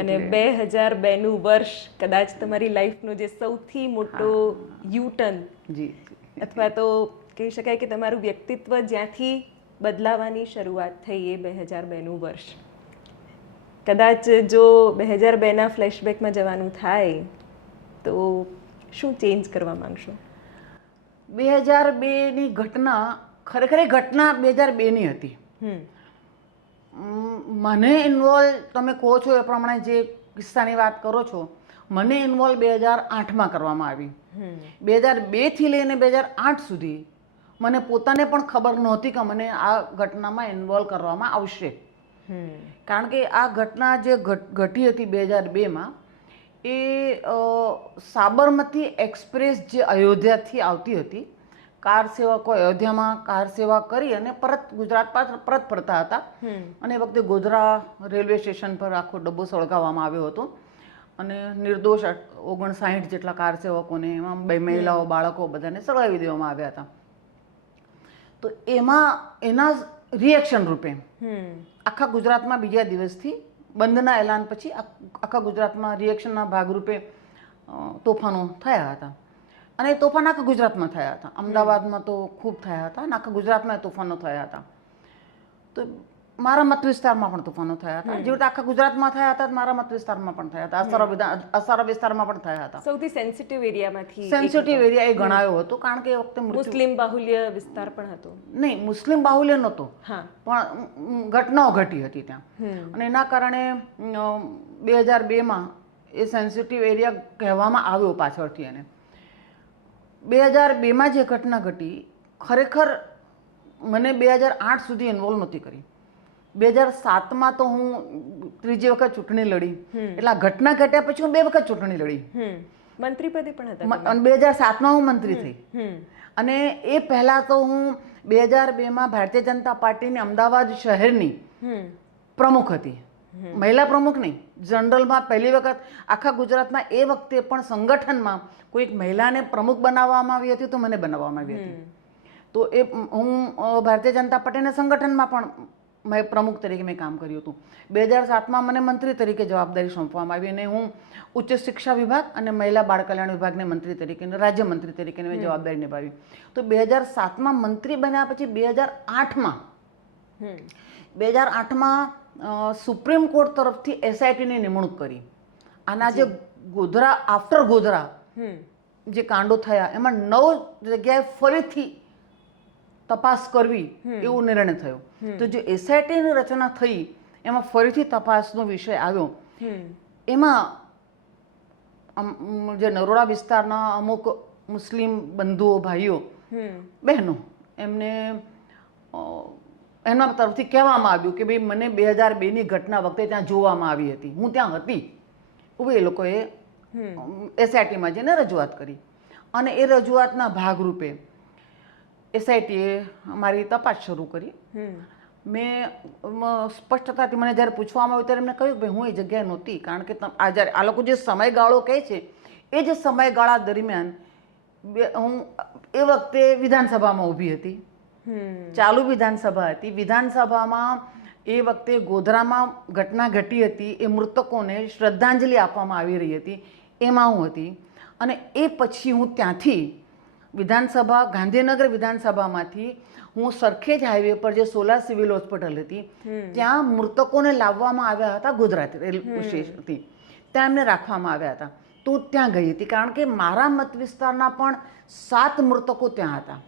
અને 2002નું વર્ષ કદાચ તમારી લાઈફનો જે સૌથી મોટો યુટર્ન જી અથવા તો કહી શકાય કે તમારું વ્યક્તિત્વ જ્યાંથી બદલાવાની શરૂઆત થઈ એ 2002નું વર્ષ. કદાચ જો 2002ના ફ્લેશબેકમાં જવાનું થાય તો શું ચેન્જ કરવા માંગશો? 2002ની ઘટના ખરેખર એ ઘટના 2002ની હતી. મને ઇન્વોલ્વ, તમે કહો છો એ પ્રમાણે જે કિસ્સાની વાત કરો છો, મને ઇન્વોલ્વ 2008માં કરવામાં આવી. 2002થી લઈને 2008 સુધી મને પોતાને પણ ખબર નહોતી કે મને આ ઘટનામાં ઇન્વોલ્વ કરવામાં આવશે. કારણ કે આ ઘટના જે ઘટી હતી 2002માં, એ સાબરમતી એક્સપ્રેસ જે અયોધ્યાથી આવતી હતી, કાર સેવકો અયોધ્યામાં કાર સેવા કરી અને પરત ગુજરાત પરત ફરતા હતા. અને એ વખતે ગોધરા રેલવે સ્ટેશન પર આખો ડબ્બો સળગાવવામાં આવ્યો હતો અને નિર્દોષ 59 જેટલા કાર સેવકોને, એમાં 2 મહિલાઓ, બાળકો બધાને સળગાવી દેવામાં આવ્યા હતા. તો એના રિએક્શન રૂપે આખા ગુજરાતમાં બીજા દિવસથી બંધના એલાન પછી આખા ગુજરાતમાં રિએક્શનના ભાગરૂપે તોફાનો થયા હતા. અને એ તોફાન આખા ગુજરાતમાં થયા હતા. અમદાવાદમાં તો ખૂબ થયા હતા અને આખા ગુજરાતમાં તોફાનો થયા હતા. તો મારા મત વિસ્તારમાં પણ તોફાનો થયા હતા. જેવી રીતે આખા ગુજરાતમાં થયા હતા, મારા મત વિસ્તારમાં પણ થયા હતા. અસારા વિસ્તારમાં પણ થયા હતા. સૌથી સેન્સિટિવ એરિયામાંથી સેન્સિટિવ એરિયા એ ગણાયો હતો, કારણ કે એ વખતે મુસ્લિમ બાહુલ્ય વિસ્તાર પણ હતો. નહીં, મુસ્લિમ બાહુલ્ય નહોતો, પણ ઘટનાઓ ઘટી હતી ત્યાં. અને એના કારણે 2002માં એ સેન્સિટિવ એરિયા કહેવામાં આવ્યો પાછળથી. એને 2002માં જે ઘટના ઘટી, ખરેખર મને 2008 સુધી ઇન્વોલ્વ નહોતી કરી. 2007માં તો હું ત્રીજી વખત ચૂંટણી લડી. એટલે આ ઘટના ઘટ્યા પછી હું 2 વખત ચૂંટણી લડી. મંત્રી પદે પણ હતા. 2007માં હું મંત્રી થઈ. અને એ પહેલાં તો હું 2002માં ભારતીય જનતા પાર્ટીની અમદાવાદ શહેરની પ્રમુખ હતી. મહિલા પ્રમુખ નહીં, જનરલમાં પહેલી વખત આખા ગુજરાતમાં એ વખતે પણ સંગઠનમાં કોઈક મહિલાને પ્રમુખ બનાવવામાં આવી હતી, તો મને બનાવવામાં આવી હતી. તો એ હું ભારતીય જનતા પાર્ટીના સંગઠનમાં પણ મેં પ્રમુખ તરીકે મેં કામ કર્યું હતું. 2007માં મને મંત્રી તરીકે જવાબદારી સોંપવામાં આવી અને હું ઉચ્ચ શિક્ષા વિભાગ અને મહિલા બાળ કલ્યાણ વિભાગને મંત્રી તરીકે, રાજ્યમંત્રી તરીકે મેં જવાબદારી નિભાવી. તો 2007માં મંત્રી બન્યા પછી 2008માં સુપ્રીમ કોર્ટ તરફથી એસઆઈટીની નિમણૂક કરી. આના જે ગોધરા, આફ્ટર ગોધરા જે કાંડો થયા, એમાં 9 જગ્યાએ ફરીથી તપાસ કરવી એવો નિર્ણય થયો. તો જે એસઆઈટીની રચના થઈ, એમાં ફરીથી તપાસનો વિષય આવ્યો. એમાં જે નરોડા વિસ્તારના અમુક મુસ્લિમ બંધુઓ, ભાઈઓ, બહેનો, એમના તરફથી કહેવામાં આવ્યું કે ભાઈ મને 2002ની ઘટના વખતે ત્યાં જોવામાં આવી હતી, હું ત્યાં હતી. એ લોકોએ એસઆઈટીમાં જઈને રજૂઆત કરી અને એ રજૂઆતના ભાગરૂપે એસઆઈટીએ મારી તપાસ શરૂ કરી. મેં સ્પષ્ટતાથી મને જ્યારે પૂછવામાં આવ્યું ત્યારે એમને કહ્યું કે ભાઈ હું એ જગ્યાએ નહોતી, કારણ કે આ લોકો જે સમયગાળો કહે છે એ જ સમયગાળા દરમિયાન હું એ વખતે વિધાનસભામાં ઊભી હતી. ચાલુ વિધાનસભા હતી. વિધાનસભામાં એ વખતે ગોધરામાં ઘટના ઘટી હતી, એ મૃતકોને શ્રદ્ધાંજલિ આપવામાં આવી રહી હતી, એમાં હું હતી. અને એ પછી હું ત્યાંથી વિધાનસભા, ગાંધીનગર વિધાનસભામાંથી હું સરખેજ હાઈવે પર જે સોલા સિવિલ હોસ્પિટલ હતી, ત્યાં મૃતકોને લાવવામાં આવ્યા હતા ગુજરાત રેલવે સ્ટેશનથી, ત્યાં એમને રાખવામાં આવ્યા હતા. તો ત્યાં ગઈ હતી, કારણ કે મારા મત વિસ્તારના પણ 7 મૃતકો ત્યાં હતા.